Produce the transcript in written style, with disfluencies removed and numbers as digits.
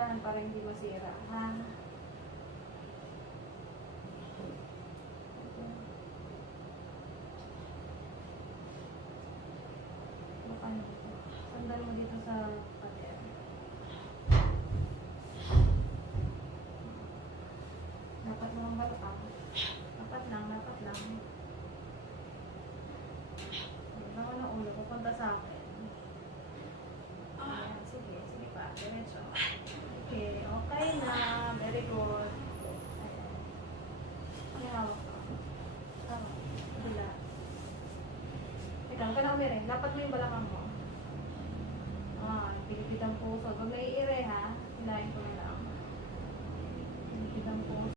dahan-dahan para hindi masira, ha? Baka dito. Sandal mo dito sa pader. Dapat mo ang balakang. Dapat lang, dapat lang. Ako ng ulo, pupunta sa akin. Ayan, sige, sige pa, diretso. Okay, okay na. Very good. Ayan. Ano yung hawak ko? Tama. Hila. Ikaw, huwag ka na umirin. Dapat mo yung balakang mo. Ah, pilipit ang puso. Huwag naiire ha. Hilahin ko na lang. Pilipit ang puso.